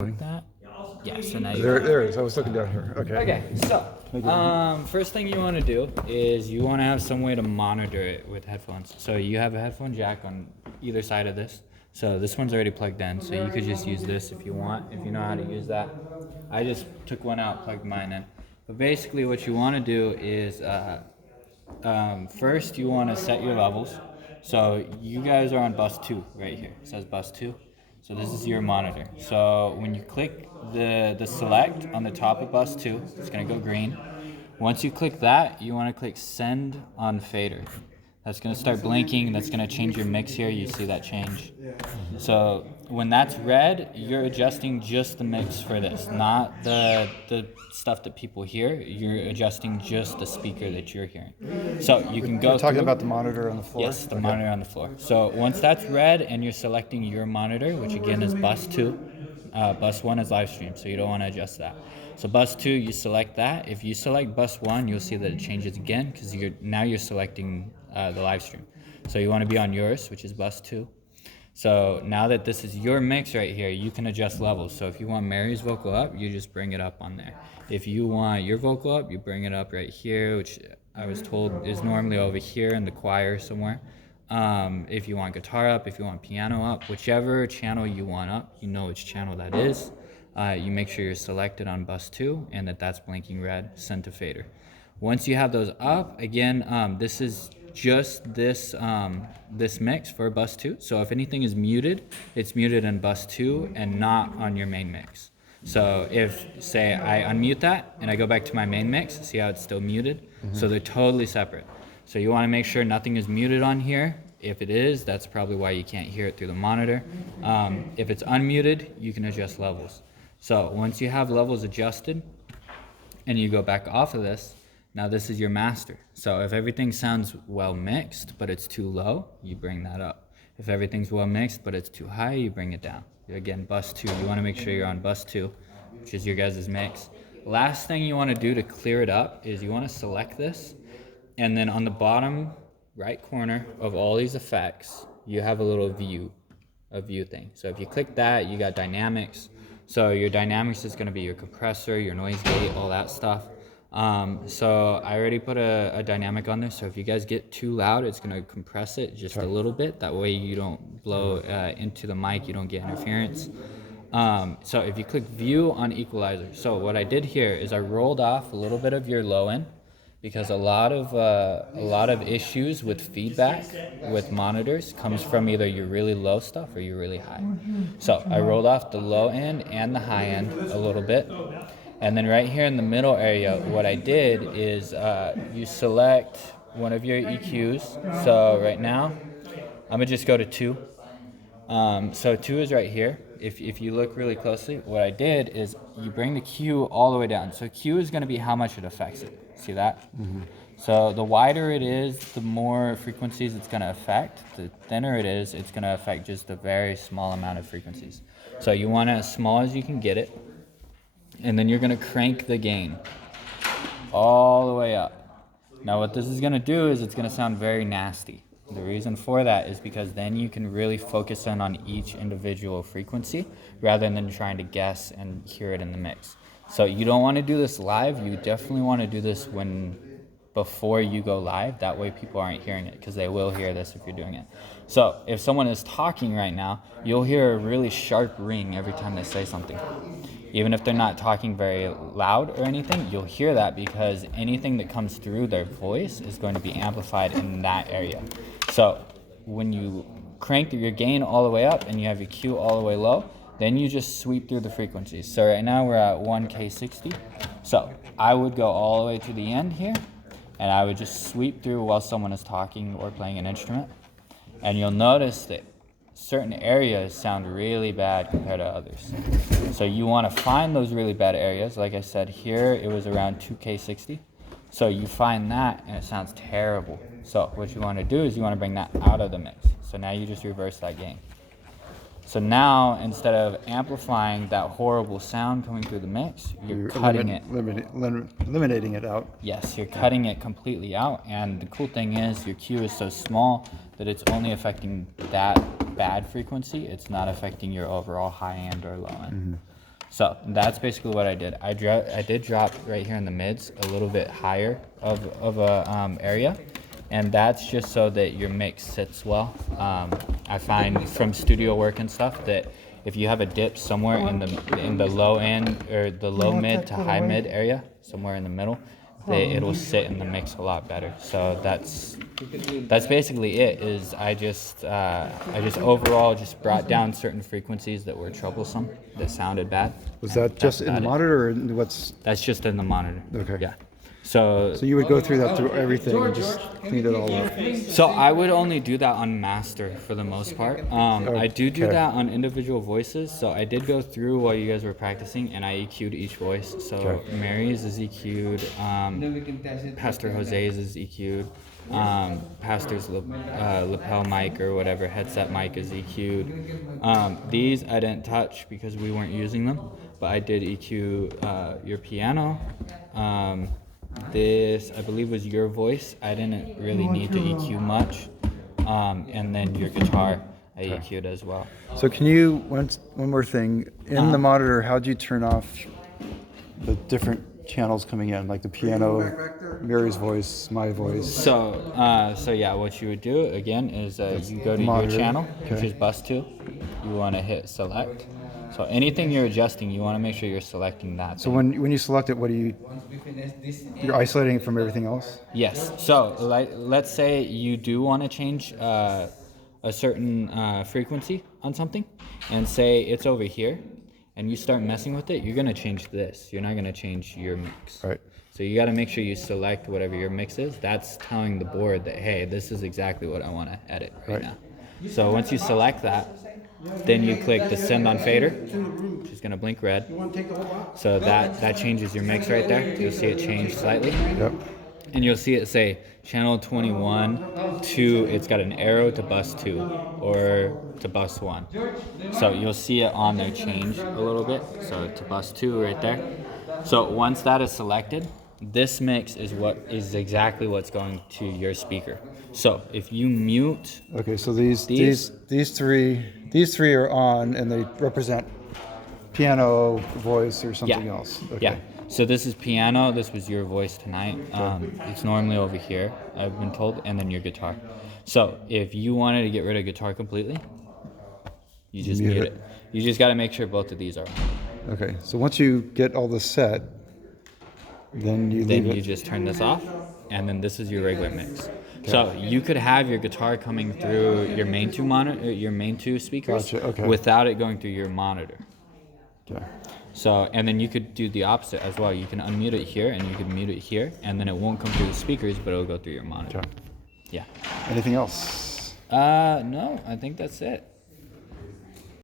Like that? Yeah, so now There it is. I was looking down here. Okay. Okay, so first thing you want to do is you want to have some way to monitor it with headphones. So you have a headphone jack on either side of this. So this one's already plugged in, so you could just use this if you want, if you know how to use that. I just took one out, plugged mine in. But basically what you want to do is first you want to set your levels. So you guys are on bus 2 right here. It says bus 2. So this is your monitor. So when you click the select on the top of bus 2, it's going to go green. Once you click that, you want to click send on fader. That's going to start blinking. That's going to change your mix here. You see that change. So when that's red, you're adjusting just the mix for this, not the stuff that people hear. You're adjusting just the speaker that you're hearing. So you can go You're talking through. about the monitor on the floor? Yes, the monitor on the floor. So once that's red and you're selecting your monitor, which again is bus 2, bus 1 is live stream, so you don't want to adjust that. So bus 2, you select that. If you select bus 1, you'll see that it changes again because now you're selecting the live stream. So you want to be on yours, which is bus 2. So now that this is your mix right here, you can adjust levels. So if you want Mary's vocal up, you just bring it up on there. If you want your vocal up, you bring it up right here, which I was told is normally over here in the choir somewhere. If you want guitar up, if you want piano up, whichever channel you want up, you know which channel that is. You make sure you're selected on bus 2 and that's blinking red, send to fader. Once you have those up, again, this is just this mix for bus 2. So if anything is muted, it's muted in bus 2 and not on your main mix. So if, say, I unmute that and I go back to my main mix, see how it's still muted? Mm-hmm. So they're totally separate. So you want to make sure nothing is muted on here. If it is, that's probably why you can't hear it through the monitor. If it's unmuted, you can adjust levels. So once you have levels adjusted and you go back off of this, now this is your master. So if everything sounds well mixed, but it's too low, you bring that up. If everything's well mixed, but it's too high, you bring it down. Again, bus 2, you want to make sure you're on bus 2, which is your guys' mix. Last thing you want to do to clear it up is you want to select this, and then on the bottom right corner of all these effects, you have a little view thing. So if you click that, you got dynamics. So your dynamics is going to be your compressor, your noise gate, all that stuff. So I already put a dynamic on there. So if you guys get too loud, it's going to compress it just a little bit. That way you don't blow into the mic, you don't get interference. So if you click view on equalizer. So what I did here is I rolled off a little bit of your low end because a lot of issues with feedback with monitors comes from either your really low stuff or your really high. So I rolled off the low end and the high end a little bit. And then right here in the middle area, what I did is you select one of your EQs. So right now, I'm gonna just go to 2. So 2 is right here. If you look really closely, what I did is you bring the Q all the way down. So Q is gonna be how much it affects it. See that? Mm-hmm. So the wider it is, the more frequencies it's gonna affect. The thinner it is, it's gonna affect just a very small amount of frequencies. So you want it as small as you can get it. And then you're going to crank the gain all the way up. Now what this is going to do is it's going to sound very nasty. The reason for that is because then you can really focus in on each individual frequency rather than trying to guess and hear it in the mix. So you don't want to do this live. You definitely want to do this before you go live. That way people aren't hearing it because they will hear this if you're doing it. So if someone is talking right now, you'll hear a really sharp ring every time they say something. Even if they're not talking very loud or anything, you'll hear that because anything that comes through their voice is going to be amplified in that area. So when you crank your gain all the way up and you have your Q all the way low, then you just sweep through the frequencies. So right now we're at 1K60. So I would go all the way to the end here, and I would just sweep through while someone is talking or playing an instrument. And you'll notice that certain areas sound really bad compared to others. So you want to find those really bad areas. Like I said, here it was around 2K60. So you find that and it sounds terrible. So what you want to do is you want to bring that out of the mix. So now you just reverse that gain. So now instead of amplifying that horrible sound coming through the mix, you're cutting it. Eliminating it out. Yes, you're cutting it completely out. And the cool thing is your Q is so small that it's only affecting that bad frequency. It's not affecting your overall high end or low end. Mm-hmm. So that's basically what I did. I did drop right here in the mids a little bit higher of a area, and that's just so that your mix sits well. I find from studio work and stuff that if you have a dip somewhere in the low end or the low mid to high mid area, somewhere in the middle, it'll sit in the mix a lot better. So that's basically it. Is I just overall just brought down certain frequencies that were troublesome, that sounded bad. Was that just in the about it. monitor or in what's? That's just in the monitor. Okay. Yeah. So So you would go through that through everything and just clean it all up. So I would only do that on master for the most part. I do Okay. that on individual voices. So I did go through while you guys were practicing, and I EQ'd each voice. So Okay. Mary's is EQ'd, Pastor Jose's is EQ'd, Pastor's lapel mic or whatever headset mic is EQ'd. These I didn't touch because we weren't using them, but I did EQ your piano. This, I believe, was your voice. I didn't really need to EQ much. And then your guitar, I EQ'd as well. So can you, one more thing, in the monitor, how'd you turn off the different channels coming in, like the piano, Mary's voice, my voice? So yeah, what you would do again is you go to your monitor. channel, which Okay. is bus 2. You want to hit select. So anything you're adjusting, you want to make sure you're selecting that. So when you select it, what do you, you're isolating it from everything else? Yes. So let's say you do want to change a certain frequency on something, and say it's over here, and you start messing with it, you're gonna change this. You're not gonna change your mix. Right. So you got to make sure you select whatever your mix is. That's telling the board that, hey, this is exactly what I want to edit right now. So once you select that, then you click the send on fader, which is gonna blink red. So that changes your mix right there. You'll see it change slightly. Yep. And you'll see it say channel 21 to, it's got an arrow to bus 2 or to bus 1. So you'll see it on there change a little bit. So to bus 2 right there. So once that is selected, this mix is exactly what's going to your speaker. So if you mute, Okay, so these three are on, and they represent piano, voice, or something yeah, else. Okay. yeah. So this is piano. This was your voice tonight. It's normally over here, I've been told, and then your guitar. So if you wanted to get rid of guitar completely, you just mute it. You just got to make sure both of these are on. Okay, so once you get all this set, then you leave Then it. you just turn this off, and then this is your regular mix. So you could have your guitar coming through your main two monitor, your main two speakers, Gotcha, okay. without it going through your monitor. Okay. So, and then you could do the opposite as well. You can unmute it here, and you can mute it here, and then it won't come through the speakers, but it'll go through your monitor. Okay. Yeah. Anything else? No, I think that's it.